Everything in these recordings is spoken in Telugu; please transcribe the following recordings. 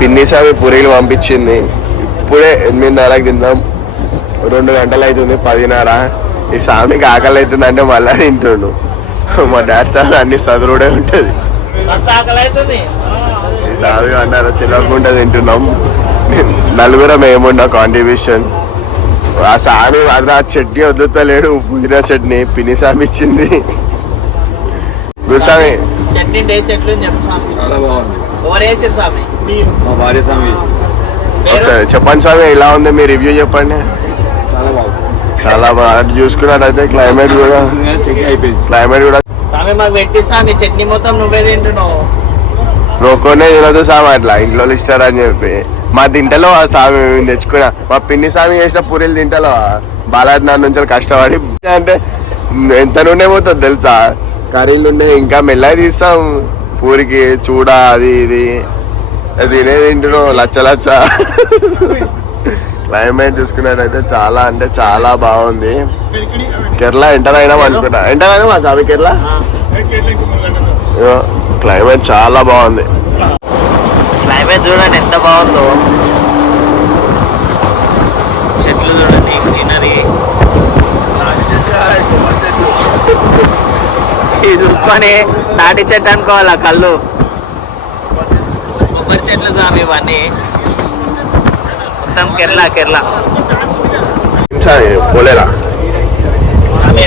పిన్ని స్వామి పూరీలు పంపించింది. ఇప్పుడే 8:30కి తిన్నాం. 2 గంటలు అవుతుంది, 10:30. ఈ స్వామికి ఆకలి అవుతుంది అంటే మళ్ళా తింటుండు. మా డాడీ సార్ అన్ని సదురుడే ఉంటుంది. ఈ స్వామి అన్నారు తినకుండా తింటున్నాం. నలుగురం ఏమున్నా కాంట్రిబ్యూషన్. ఆ స్వామి మాత్రం ఆ చట్నీ వద్దుతలేడు, పుదీనా చట్నీ పిన్ని స్వామి ఇచ్చింది. గురుస్వామి చట్నీ టేస్ట్ ఎట్లుంది చెప్పు స్వామి. చాలా బాగుంది. ఓరేసి స్వామి మా భార్య స్వామి ఒకసారి చెప్పండి స్వామి, ఎలా ఉంది మీ రివ్యూ చెప్పండి. చాలా బాగుంది. చాలా బాగా చూసుకున్నట్టయితే క్లైమేట్ కూడా స్వామి మాకు పెట్టి స్వామి చట్నీ మొత్తం నువ్వే తింటున్నావు. రోకోనే తినదు స్వామి అట్లా ఇంట్లో ఇస్తారని చెప్పి. మా తింటలో ఆ స్వామి తెచ్చుకున్నా. మా పిన్ని స్వామి చేసిన పూరీలు తింటలో బాలాజీ నాన్న నుంచి కష్టపడి అంటే ఎంత నుండే పోతుంది తెలుసా. కర్రీలు ఉండే ఇంకా మెల్లగా తీస్తాం పూరికి చూడ అది ఇది తినే తింటున్నాం లచ్చ లచ్చ. క్లైమేట్ చూసుకున్నట్టయితే చాలా అంటే చాలా బాగుంది. కేరళ ఎంటర్ అయినా అనుకుంటా. ఎంటర్ అయినా మా స్వామి కేరళ. క్లైమేట్ చాలా బాగుంది. క్లైమేట్ చూడండి ఎంత బాగుందో. చెట్లు చూడండి గ్రీనరీ. ఇది చూసుకొని తాటి చెట్టు అనుకోవాలా కళ్ళు. కొబ్బరి చెట్లు స్వామి ఇవన్నీ మొత్తం కేరళ కేరళ. పోలేలా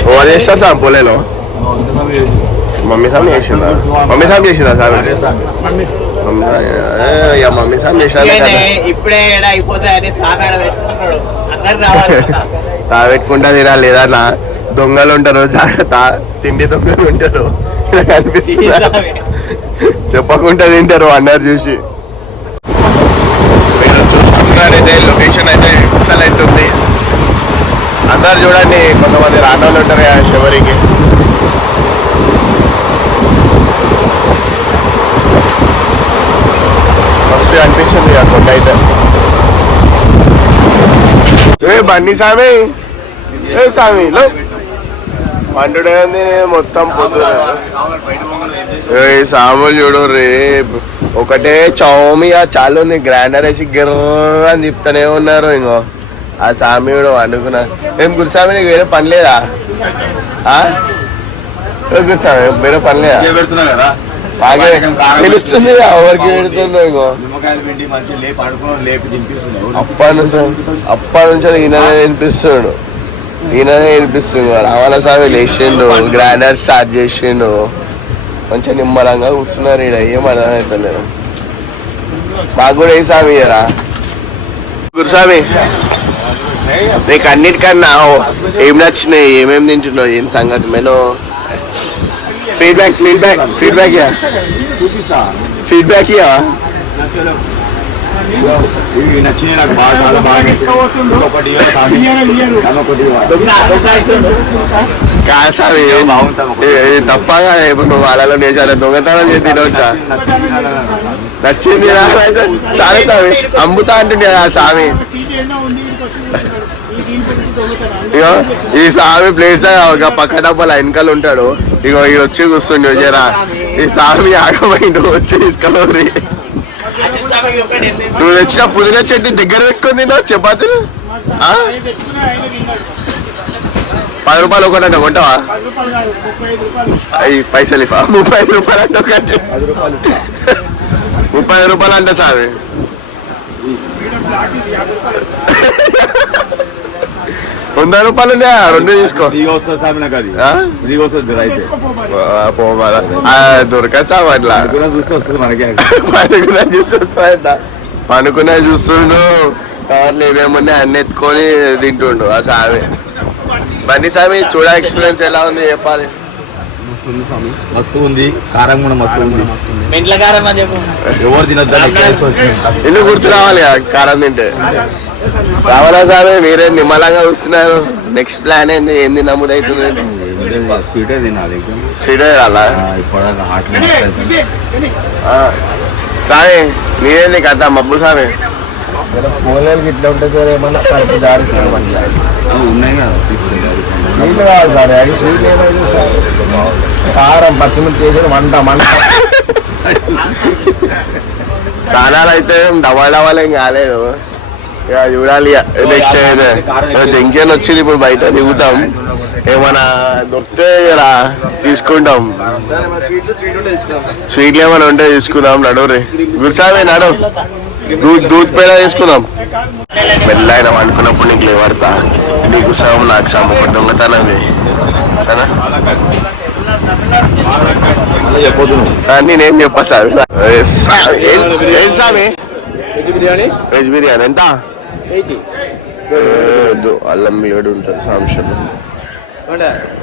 ఓవర్ చేస్తా సార్ పోలేలో. మమ్మీ సామి చేసిందా? మమ్మీ సామి చేసిందా సార్? మమ్మీ సామి చేసిన ఇప్పుడే అయిపోతాయని అందరు రావాలి. తాగెట్టుకుంటా తినాలి లేదన్నా. దొంగలు ఉంటారు, తిండి దొంగలు ఉంటారు. కనిపిస్తుంది చెప్పకుండా తింటారు అన్నారు చూసి. మీరు చూసుకున్నారైతే లొకేషన్ అయితే ఎక్సలెంట్ ఉంది. అందరు చూడండి, కొంతమంది రానోళ్ళు ఉంటారు కదా శబరికి. మస్తు అనిపిస్తుంది ఆ కొండ అయితే. ఏ బండి స్వామి, ఏ స్వామి లో పండుడే ఉంది మొత్తం పొద్దున. ఏ సాములు చూడు రే, ఒకటే చౌమి ఆ చాలు గ్రైండర్ వేసి గిర్ర అని తిప్పుతూనే ఉన్నారు. ఇంకో ఆ స్వామి కూడా అనుకున్నా. ఏం గురుస్వామి నీకు వేరే పని లేదా? గురుస్వామి వేరే పని లేదా? తెలుస్తుంది ఎవరికి పెడుతుందో. ఇంకో అప్పటి నుంచి ఈయననే వినిపిస్తున్నాడు. ఈయననే వినిపిస్తుంది. రావాల స్వామి లేచిండు, గ్రైండర్ స్టార్ట్ చేసిండు. మంచిగా నిమ్మలంగా కూర్చున్నారు. ఈడ ఏం అర్థమవుతలేదు. మాకు కూడా ఏ స్వామి ఇయ్యరా గురుస్వామి? నీకు అన్నిటికన్నా ఏం నచ్చినాయి, ఏమేమి తింటున్నావు, ఏం సంగతి మెలో? ఫీడ్బ్యాక్ ఫీడ్బ్యాక్ ఫీడ్బ్యాక్ ఫీడ్బ్యాక్ ఇయ్యా. కాసావి తప్పగా ఇప్పుడు వాళ్ళలో నేచారు దొంగతనం చేసి తినవచ్చా? నచ్చింది సరే స్వామి అమ్ముతా అంటుండే ఆ స్వామి. ఇగో ఈ స్వామి ప్లేస్ ఒక పక్క డబ్బాల వెనకాల ఉంటాడు. ఇగో ఈ వచ్చి కూర్చుండు జరా. ఈ స్వామి ఆగమైండు వచ్చి తీసుకోవాలి. నువ్వు తెచ్చిన పుదీనా చెట్టు దగ్గర పెట్టుకుంది చపాతీలు 10 రూపాయలు ఒకటంట కొంటావా? అవి పైసలు 35 రూపాయలు అంటే ఒకటి 30 రూపాయలు అంట స్వామి. 100 రూపాయలు రెండు తీసుకో. దొరక సార్ అట్లా పనుకునే చూస్తుండు. కవర్లు ఏమేమున్నా అన్ని ఎత్తుకొని తింటుండు ఆ స్వామి. బండి స్వామి చూడ ఎక్స్పీరియన్స్ ఎలా ఉంది చెప్పాలి. మస్తు ఉంది, కారం కూడా మస్తు ఉంది. ఎవరు తినద్దు ఎందుకు గుర్తు రావాలి కారం తింటే? రావాలా స్వామి? మీరే నిమ్మలంగా చూస్తున్నారు. నెక్స్ట్ ప్లాన్ ఏంది? ఏంది నమ్ముదవుతుంది? స్వీటే తినాలి. స్వీటే తినాలా? స్వామి మీరేంది కథ మబ్బు స్వామి? పోలేకి ఇట్లా ఉంటుంది సార్. ఏమన్నా కడుపు జారిస్తారు ఉన్నాయి కదా. స్వీట్లు కావాలి సార్. అది స్వీట్ ఏమైంది సార్? కారం పచ్చిమిర్చి చేసి మంట స్నానాలు అయితే డవాలు ఏం కాలేదు. ఇక చూడాలి నెక్స్ట్ అయితే ఇంకేం వచ్చింది. ఇప్పుడు బయట దిగుతాం, ఏమైనా దొరికితే ఇలా తీసుకుంటాం. స్వీట్లు ఏమైనా ఉంటే తీసుకుందాం. నడువురి గురిసామే నడు, దూద్ పేడ తీసుకుందాం. మెల్లైన అనుకున్నప్పుడు నీకు లేవడతా, నీకు సగం నాకు సగం ఒక దొంగతనది సరే. నేనేం చెప్పా సామి. ఏం సామి? వెజ్ బిర్యానీ ఎంత? వద్దు, అల్లం ఏడు ఉంటుంది సాంశం.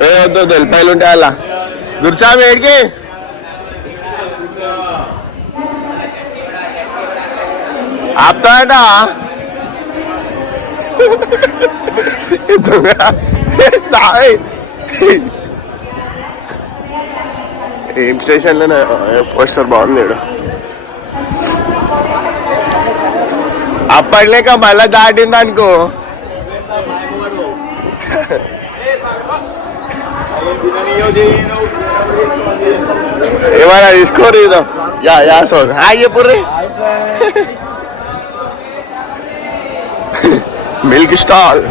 ఏ వద్దు, వెల్లిపాయలు ఉంటాయి అలా. దుర్సామి ఏడికి ఆపుతాడ? ఏం స్టేషన్ లోనే పోస్టర్ బాగుంది. అప్పట్లేక మళ్ళా దాటింది అనుకో. ఏమైనా తీసుకోరు ఇదో. యా సో హాయ్ చెప్పుర్రి. మిల్క్ స్టాల్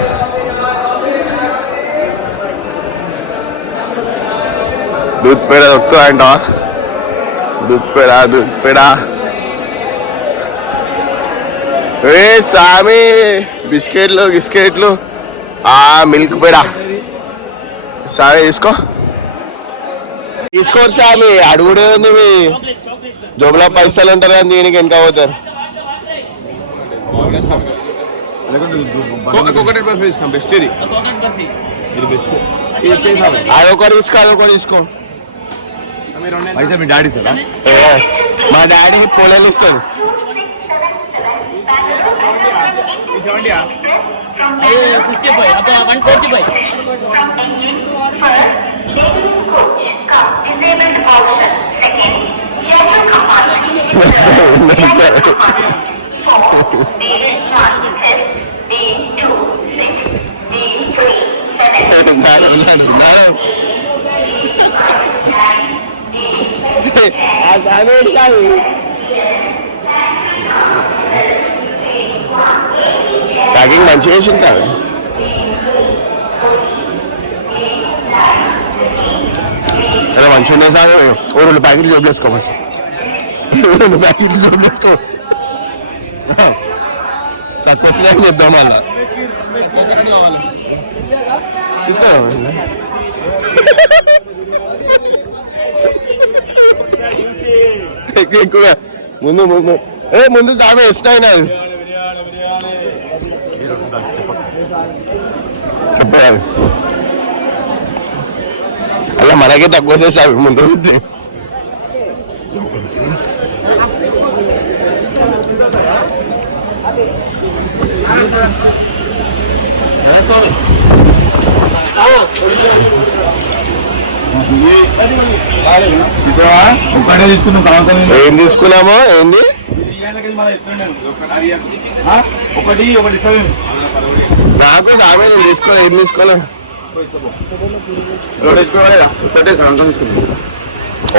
दूध पेड़ दొరుకుతా అంట. दूध पेड़ ఏ సామి బిస్కెట్లు మిల్క్ పేడ సామి తీసుకోరు సామి. అడుగుడే ఉంది మీ జోబులో పైసలు ఉంటారు కానీ దీనికి వెనక పోతారు. అదొకటి తీసుకో. మీ డాడీ సార్? మా డాడీ పొలాలు ఇస్తాడు. ప్యాకింగ్ మంచిగా వేసి ఉంటారు. అదే మంచిగా ఉన్నాయి సార్. ఓ 2 ప్యాకెట్లు జోబులేసుకోవచ్చు. 2 ప్యాకెట్లు జోబులేసుకో. తక్కువ చెప్దాం అలా తీసుకో. ఎక్కువ ముందు తామే వేసినాయి. చెప్పాలి అలా మనకే తక్కువ చేసావి ముందు. ఏం తీసుకున్నామో ఏంది నాకు రామే. నేను తీసుకోలే. ఏం తీసుకోలే?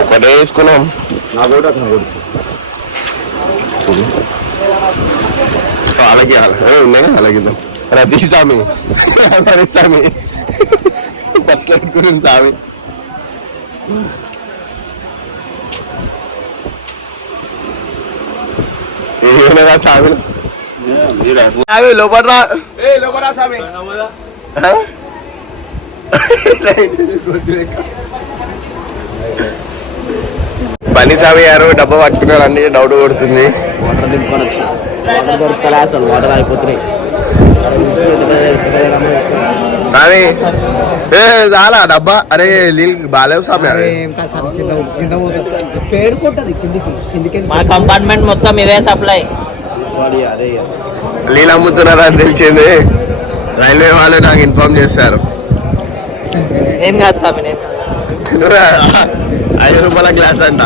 ఒకటే తీసుకున్నాం. అలాగే ఉన్నాయి. అలాగే ప్రతి సామి సామి ఫస్ట్ గురించి సామి సామి లోపల పని సామి గారు డబ్బా పట్టుకున్నారు. అన్ని డౌట్ కొడుతుంది. వాటర్ దింపుకొని వచ్చిన వాటర్ దొరుకుతలే, అసలు వాటర్ అయిపోతున్నాయి. సామి చాలా డబ్బా. అరే నీళ్ళు బాగాలేవు సామి. మా కంపార్ట్మెంట్ మొత్తం ఇదే సప్లై. నీళ్ళు అమ్ముతున్నారా అని తెలిసింది. రైల్వే వాళ్ళు నాకు ఇన్ఫార్మ్ చేశారు. ఏం కాదు స్వామి, 5 రూపాయల గ్లాస్ అంట.